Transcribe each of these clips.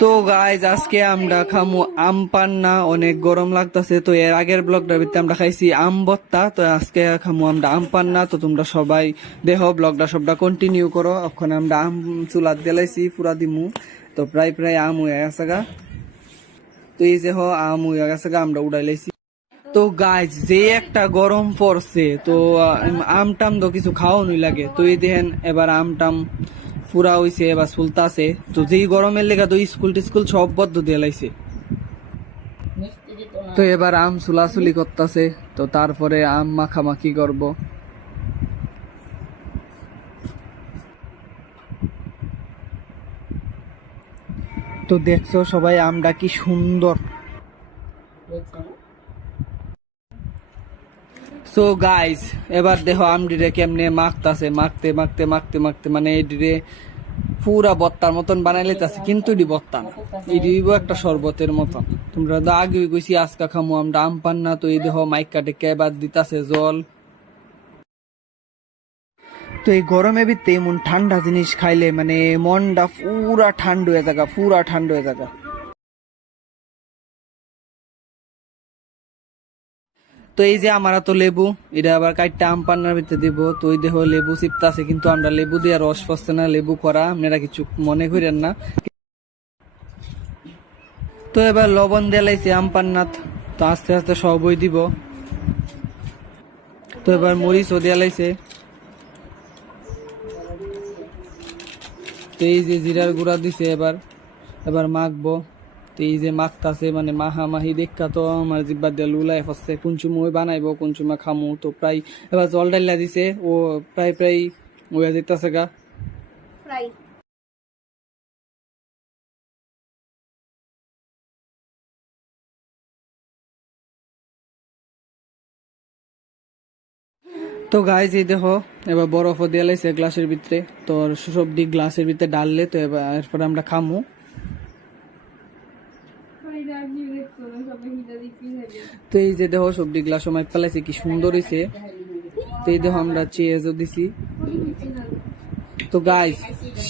তো গাইজ আজকে আমরা খামু আম পান্না। অনেক গরম লাগতেছে, তো এর আগের ব্লগটার ভিতরে আমরা খাইছি আম ভর্তা। তো আজকে খামু আমরা আম পান্না। তো তোমরা সবাই দেখো ব্লগটা সবটা কন্টিনিউ করো। ওখানে আমরা আম চুলাত দিলাইছি পুরা দিমু। তো প্রায় প্রায় আম হয়ে গেছে গা। তো এই যে আম হয়ে গেছে গা, আমরা উড়াই লাইছি। তো গাইজ যে একটা গরম পড়ছে, তো আম টাম তো কিছু খাওয়ানোই লাগে। তো এই দেখেন এবার আম টাম পুরা হইছে, এবার সুলতাছে। তো যেই গরমের লেগে তো স্কুল টিস্কুল সব বদ্ধ দিয়ে লাইছে। তো এবার আম চুলাচুলি করতেছে, তো তারপরে আম মাখামাখি করব। তো দেখছো সবাই আমটা কি সুন্দর। সো গাইস এবার দেখো আমডিরে কেমনে মাখতাছে, মাখতে মাখতে মাখতে মাখতে মানে এডিরে পুরা বত্তার মতন বানাই লেতাছে, কিন্তু এটি বত্তা না, এটি একটা শরবতের মতন। তোমরা তো আগে কইছি আজকা খামু আমরা আম পান্না। তো এই দেখো মাইক কাটে এবার দিতাছে জল। তো এই গরমে ভিতরে এমন ঠান্ডা জিনিস খাইলে মানে মনটা পুরা ঠান্ডা হয়ে যাগা, পুরা ঠান্ডা হয়ে যাগা। তো এই যে আমরা তো লেবু, এটা আবার কাইটটা আম পান্নার ভিতরে দিব। তো ওই দেখো লেবু চিপতাছে, কিন্তু আমরা লেবু দিয়ে রস পড়ছে না, লেবু করা, আপনারা কিছু মনে করেন না। তো এবার লবণ দিয়ে লাইছে আম পান্নাত। তো আস্তে আস্তে সবই দিব। তো এবার মরিচও দিয়ে লাইছে। তো এই যে জিরার গুঁড়া দিছে, এবার এবার মাখবো। তো এই যে মাখতাছে মানে মাহামাহি দেখা তো আমার জিব্বা দিয়ে লুলাই ফসছে। কোন সময় বানাইবো কোন সময় খামু। তো প্রায় এবার জল ডাইলা দিছে, ও প্রায় প্রায় হয়ে যেতেছে গা। তো গাইজ এই দেখো এবার বরফও দিয়ে লাইছে গ্লাসের ভিতরে। তো সবজি গ্লাসের ভিতরে ডাললে, তো এবার এরপরে আমরা খামু। তো এই যে দেখো সবজি গ্লাস সময় ফেলাইছে, কি সুন্দর হয়েছে। তো এই দেখো আমরা চেয়েজও দিছি। তো গাইজ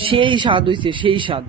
সেই স্বাদ হয়েছে, সেই স্বাদ।